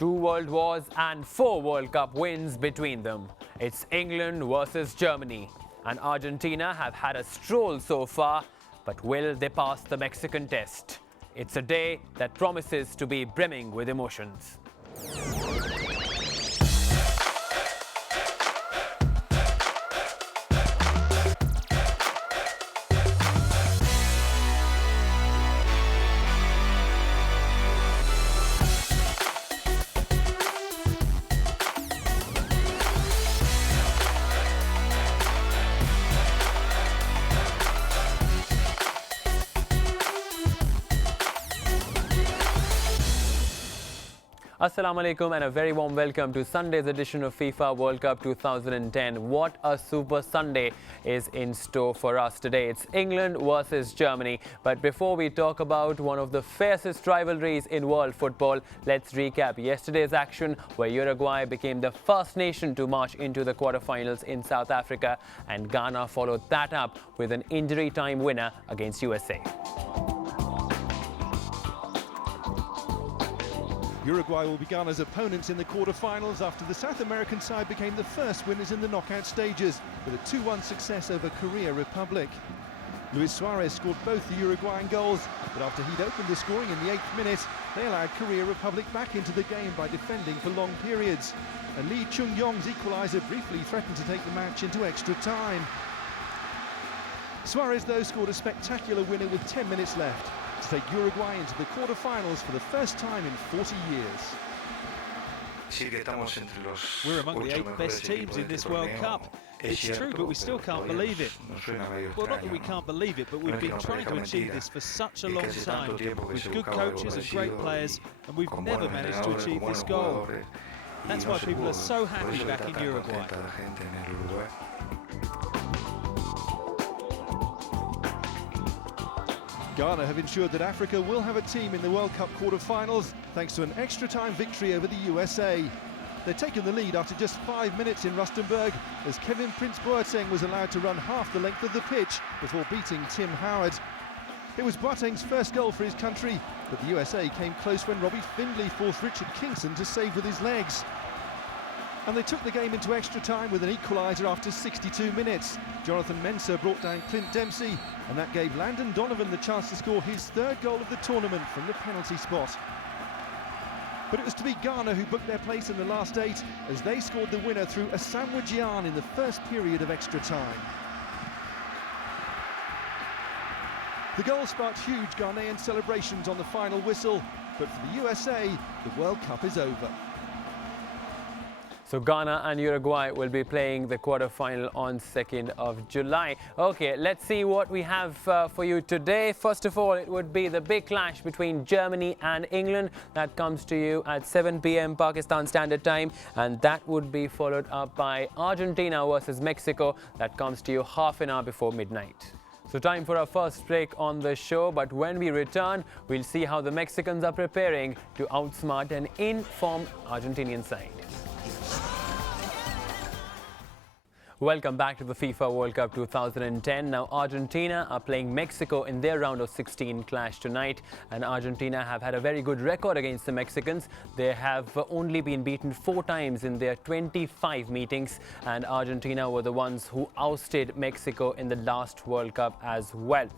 2 World Wars and 4 World Cup wins between them. It's England versus Germany. And Argentina have had a stroll so far, but will they pass the Mexican test? It's a day that promises to be brimming with emotions. Assalamu alaikum and a very warm welcome to Sunday's edition of FIFA World Cup 2010. What a super Sunday is in store for us today. It's England versus Germany. But before we talk about one of the fiercest rivalries in world football, let's recap yesterday's action where Uruguay became the first nation to march into the quarterfinals in South Africa, and Ghana followed that up with an injury time winner against USA. Uruguay will be Ghana's opponents in the quarter-finals after the South American side became the first winners in the knockout stages with a 2-1 success over Korea Republic. Luis Suarez scored both the Uruguayan goals, but after he'd opened the scoring in the 8th minute, they allowed Korea Republic back into the game by defending for long periods. And Lee Chung-yong's equaliser briefly threatened to take the match into extra time. Suarez, though, scored a spectacular winner with 10 minutes left to take Uruguay into the quarter-finals for the first time in 40 years. We're among the 8 best teams in this World Cup. It's true, but we still can't believe it. Well, not that we can't believe it, but we've been trying to achieve this for such a long time, with good coaches and great players, and we've never managed to achieve this goal. That's why people are so happy back in Uruguay. Ghana have ensured that Africa will have a team in the World Cup quarter-finals thanks to an extra-time victory over the USA. They'd taken the lead after just 5 minutes in Rustenburg as Kevin Prince Boateng was allowed to run half the length of the pitch before beating Tim Howard. It was Boateng's first goal for his country, but the USA came close when Robbie Findlay forced Richard Kingston to save with his legs. And they took the game into extra time with an equaliser after 62 minutes. Jonathan Mensah brought down Clint Dempsey, and that gave Landon Donovan the chance to score his 3rd goal of the tournament from the penalty spot. But it was to be Ghana who booked their place in the last 8 as they scored the winner through Asamoah Gyan in the first period of extra time. The goal sparked huge Ghanaian celebrations on the final whistle, but for the USA, the World Cup is over. So Ghana and Uruguay will be playing the quarter-final on 2nd of July. Okay, let's see what we have for you today. First of all, it would be the big clash between Germany and England. That comes to you at 7 p.m. Pakistan Standard Time. And that would be followed up by Argentina versus Mexico. That comes to you half an hour before midnight. So time for our first break on the show, but when we return, we'll see how the Mexicans are preparing to outsmart an in-form Argentinian side. Welcome back to the FIFA World Cup 2010. Now Argentina are playing Mexico in their round of 16 clash tonight, and Argentina have had a very good record against the Mexicans. They have only been beaten 4 times in their 25 meetings, and Argentina were the ones who ousted Mexico in the last World Cup as well.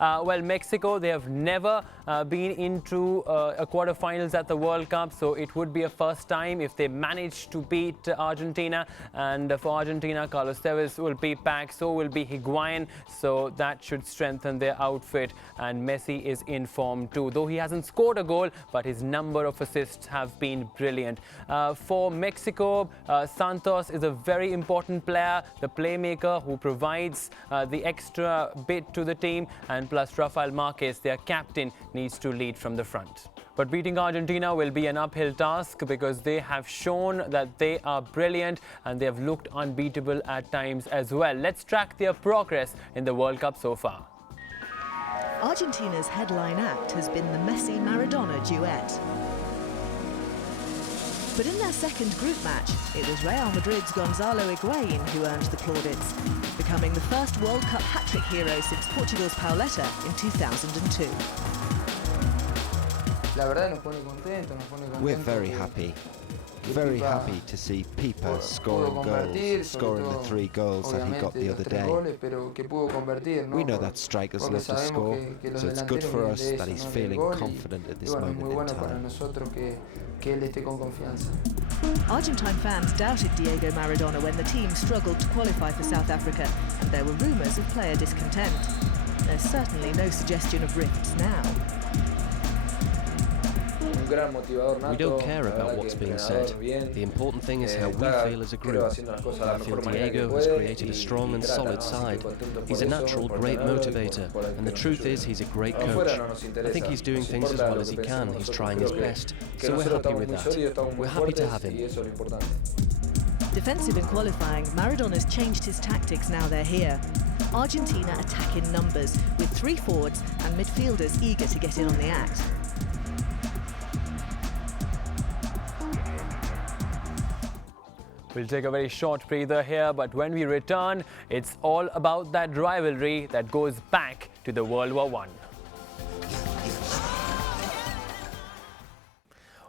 Well, Mexico, they have never been into a quarterfinals at the World Cup, so it would be a first time if they manage to beat Argentina. And for Argentina, Carlos Tevez will be back, so will be Higuain, so that should strengthen their outfit. And Messi is in form too, though he hasn't scored a goal, but his number of assists have been brilliant. For Mexico, Santos is a very important player, the playmaker who provides the extra bit to the team, and plus Rafael Marquez, their captain, needs to lead from the front. But beating Argentina will be an uphill task because they have shown that they are brilliant and they have looked unbeatable at times as well. Let's track their progress in the World Cup so far. Argentina's headline act has been the Messi-Maradona duet. But in their second group match, it was Real Madrid's Gonzalo Higuain who earned the plaudits, becoming the first World Cup hat-trick hero since Portugal's Pauleta in 2002. We're very happy. Very happy to see Pipa scoring goals, scoring the 3 goals that he got the other day. We know that strikers love to score, so it's good for us that he's feeling confident at this moment in time. Argentine fans doubted Diego Maradona when the team struggled to qualify for South Africa, and there were rumours of player discontent. There's certainly no suggestion of rifts now. We don't care about what's being said. The important thing is how we feel as a group. I feel Diego has created a strong and solid side. He's a natural great motivator, and the truth is he's a great coach. I think he's doing things as well as he can. He's trying his best, so we're happy with that. We're happy to have him. Defensive in qualifying, Maradona's changed his tactics now they're here. Argentina attack in numbers, with 3 forwards and midfielders eager to get in on the act. We'll take a very short breather here, but when we return, it's all about that rivalry that goes back to the World War I.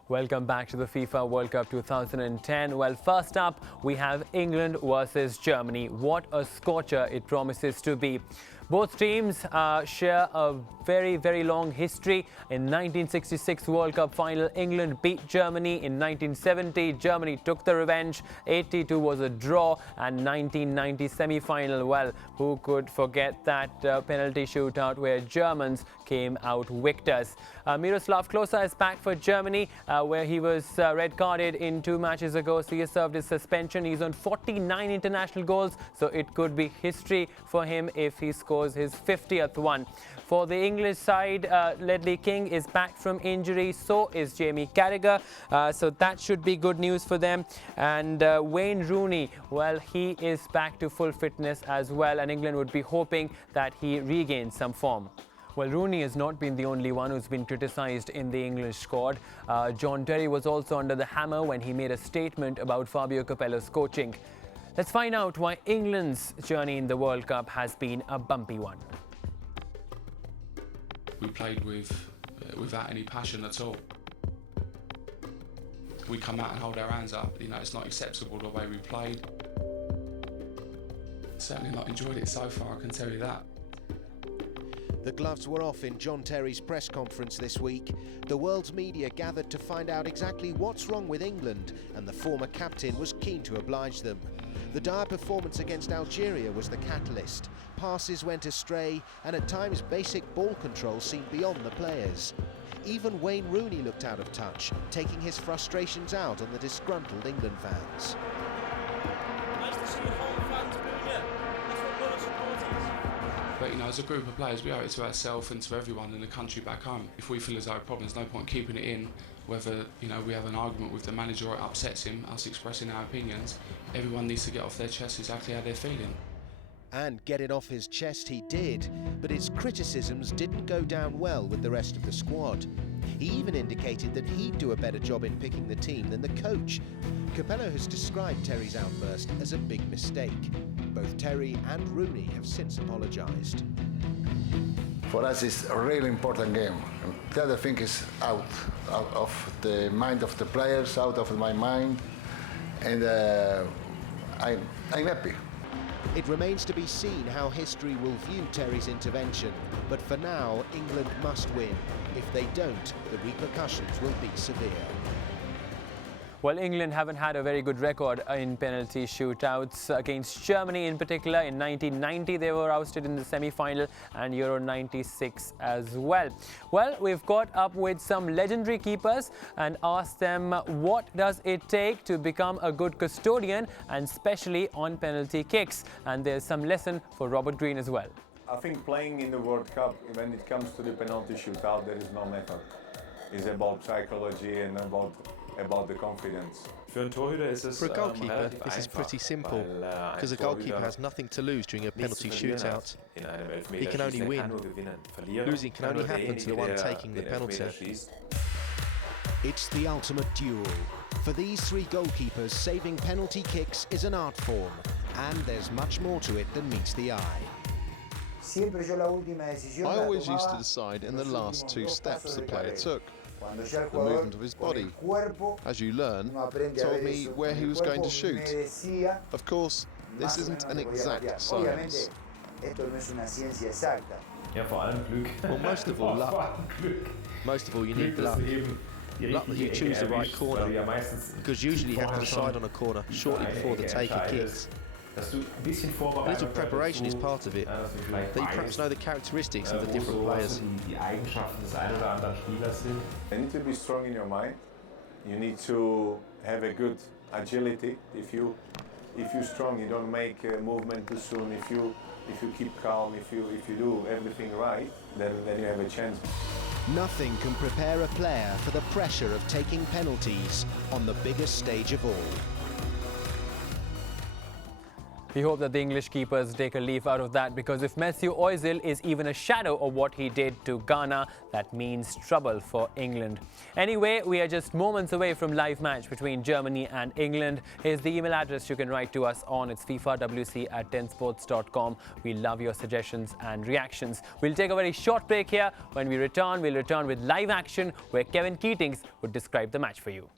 Welcome back to the FIFA World Cup 2010. Well, first up, we have England versus Germany. What a scorcher it promises to be. Both teams share a very, very long history. In 1966 World Cup final, England beat Germany. In 1970, Germany took the revenge. 82 was a draw, and 1990 semi-final. Well, who could forget that penalty shootout where Germans came out victors? Miroslav Klose is back for Germany, where he was red carded in 2 matches ago, so he served his suspension. He's on 49 international goals, so it could be history for him if he scores his 50th one. For the English side, Ledley King is back from injury, so is Jamie Carragher, so that should be good news for them. And Wayne Rooney, well, he is back to full fitness as well, and England would be hoping that he regains some form. Well, Rooney has not been the only one who's been criticised in the English squad. John Terry was also under the hammer when he made a statement about Fabio Capello's coaching. Let's find out why England's journey in the World Cup has been a bumpy one. We played without any passion at all. We come out and hold our hands up. You know, it's not acceptable the way we played. Certainly not enjoyed it so far, I can tell you that. The gloves were off in John Terry's press conference this week. The world's media gathered to find out exactly what's wrong with England, and the former captain was keen to oblige them. The dire performance against Algeria was the catalyst. Passes went astray, and at times basic ball control seemed beyond the players. Even Wayne Rooney looked out of touch, taking his frustrations out on the disgruntled England fans. Nice to see the whole fans doing it. That's what Muller supporters. But you know, as a group of players, we owe it to ourselves and to everyone in the country back home. If we feel as though a problem, there's no point keeping it in. Whether, you know, we have an argument with the manager or it upsets him, us expressing our opinions, everyone needs to get off their chest exactly how they're feeling. And get it off his chest he did, but his criticisms didn't go down well with the rest of the squad. He even indicated that he'd do a better job in picking the team than the coach. Capello has described Terry's outburst as a big mistake. Both Terry and Rooney have since apologised. For us, it's a really important game. The other thing is out of the mind of the players, out of my mind, and I'm happy. It remains to be seen how history will view Terry's intervention, but for now, England must win. If they don't, the repercussions will be severe. Well, England haven't had a very good record in penalty shootouts against Germany in particular. In 1990, they were ousted in the semi-final, and Euro 96 as well. Well, we've caught up with some legendary keepers and asked them what does it take to become a good custodian, and especially on penalty kicks. And there's some lesson for Robert Green as well. I think playing in the World Cup, when it comes to the penalty shootout, there is no method. It's about psychology and about the confidence. For a goalkeeper, this is pretty simple, because a goalkeeper has nothing to lose during a penalty shootout. He can only win. Losing can only happen to the one taking the penalty. It's the ultimate duel. For these 3 goalkeepers, saving penalty kicks is an art form, and there's much more to it than meets the eye. I always used to decide in the last 2 steps the player took. the movement of his body. As you learn, told me where he was going to shoot. Of course, this isn't an exact science. Well, most of all, luck. Most of all, you need luck. Luck that you choose the right corner, because usually you have to decide on a corner shortly before the taker kicks. A little preparation is part of it, that you perhaps know the characteristics of the different players. You need to be strong in your mind. You need to have a good agility. If you're strong, you don't make a movement too soon. If you keep calm, if you do everything right, then you have a chance. Nothing can prepare a player for the pressure of taking penalties on the biggest stage of all. We hope that the English keepers take a leaf out of that, because if Mesut Ozil is even a shadow of what he did to Ghana, that means trouble for England. Anyway, we are just moments away from live match between Germany and England. Here's the email address you can write to us on. It's fifawc@10sports.com. We love your suggestions and reactions. We'll take a very short break here. When we return, we'll return with live action where Kevin Keatings would describe the match for you.